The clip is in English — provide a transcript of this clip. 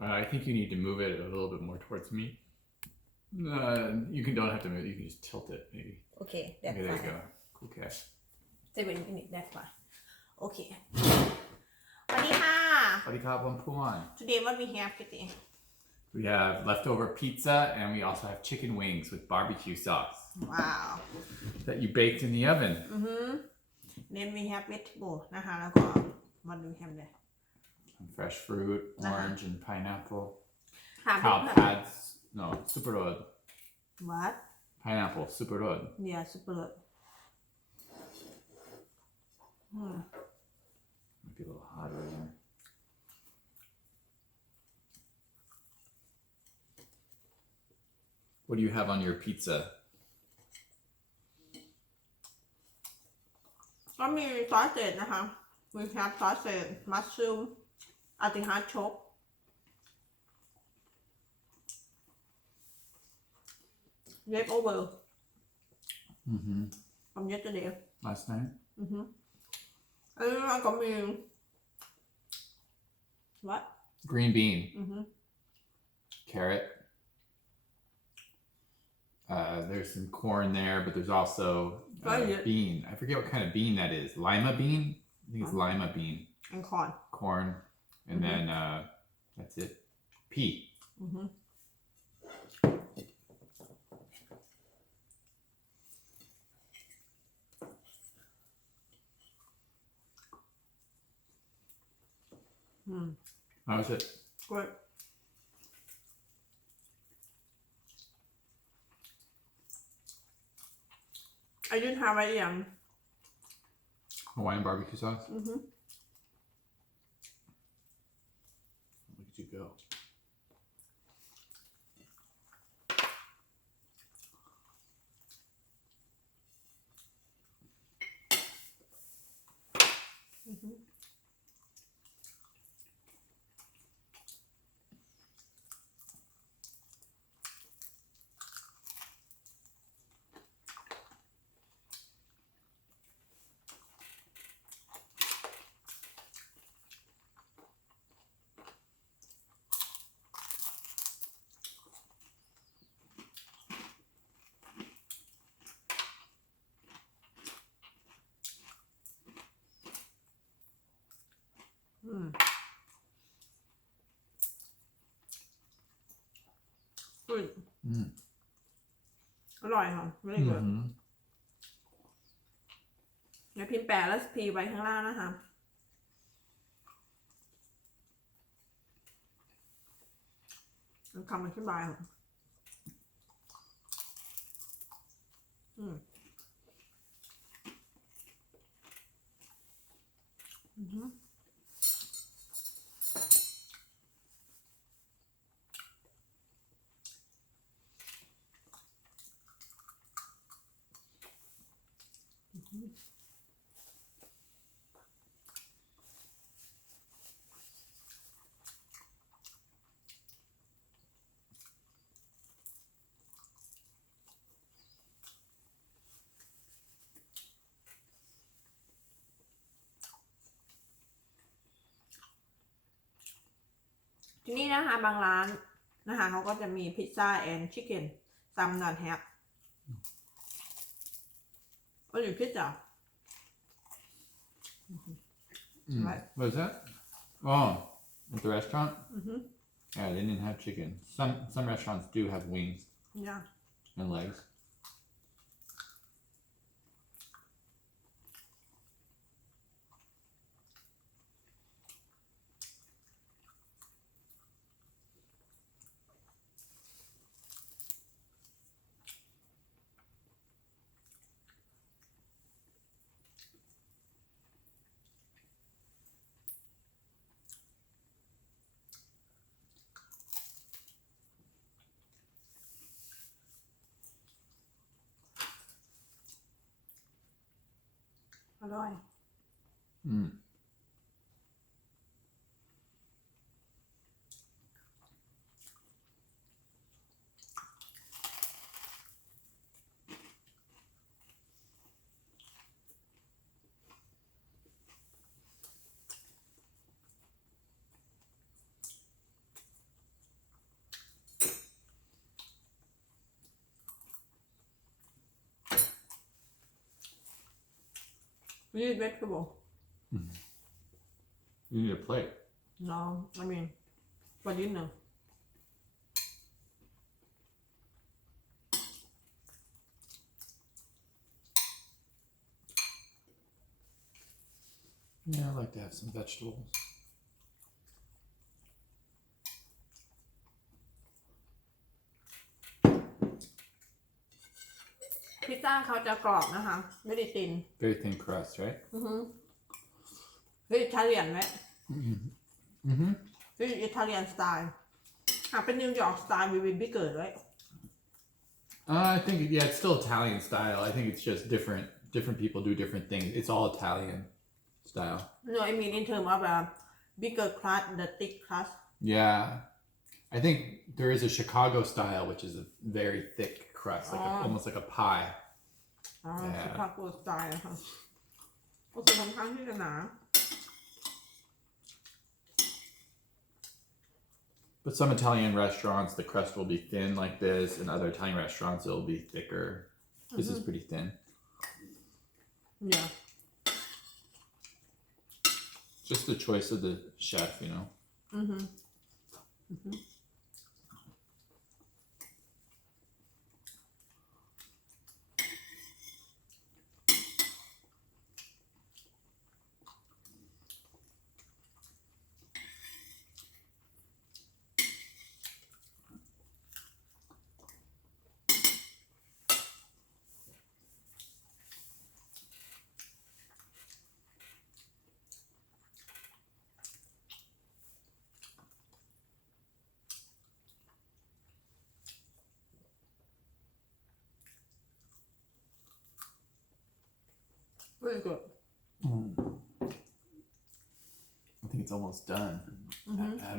I think you need to move it a little bit more towards me. Don't have to move it. You can just tilt it, maybe. Okay, that's Okay, there you fine. go. Okay. 7 minutes, that's fine. Okay. สวัสดีค่ะ Today what we have today? We have leftover pizza and we also have chicken wings with barbecue sauce. Wow. That you baked in the oven. Then we have vegetable นะคะ แล้วก็ what do we have there? Some fresh fruit, orange and pineapple. ค่ะ Cow pads. No, superrod. What? Pineapple, superrod. Yeah, super good. Might be a little hot over there. What do you have on your pizza? ก็มีซอสเศษนะคะ We have sausage, mushroom, artichoke, leftover from yesterday. Last night? อันนี้มันก็มี what? Green bean. Carrot. There's some corn there, but there's also bean. I forget what kind of bean that is. Lima bean? I think it's lima bean. And corn. Corn. And then that's it. Pea. How's it? Good. I didn't have a Hawaiian barbecue sauce? Mhm. Look at you go. Good. อร่อยค่ะ very good เดี๋ยวพิมพ์แปะ recipe ไว้ข้างล่างนะคะคำอธิบายค่ะที่นี่นะคะบางร้านนะคะเขาก็จะมีพิซซ่าแอนด์ชิคเก้นซัมนอตแฮปก็อยู่พิซซ่า Right. What is that? Oh, at the restaurant? Yeah, they didn't have chicken. Some restaurants do have wings Yeah. and legs.อร่อย อ We need vegetable. You need a plate. No, I mean, for dinner. Yeah, I like to have some vegetables. พิซซ่าเขาจะกรอบนะคะไม่ได้ติน Very thin crust, right? Very Italian ไหม Mm-hmm. Very Italian style หากเป็นนิวยอร์กสไตล์ will be bigger right I think yeah, it's still Italian style. I think it's just different. Different people do different things. It's all Italian style. No I mean in terms of a bigger crust the thick crust Yeah, I think there is a Chicago style, which is a very thick crust, like almost like a pie. อ๋อ Yeah. Chicago style ค่ะโอเคค่อนข้างที่จะหนา But some Italian restaurants, the crust will be thin like this, and other Italian restaurants, it'll be thicker. This is pretty thin. Yeah Just the choice of the chef, you know. Very good I think it's almost done. Add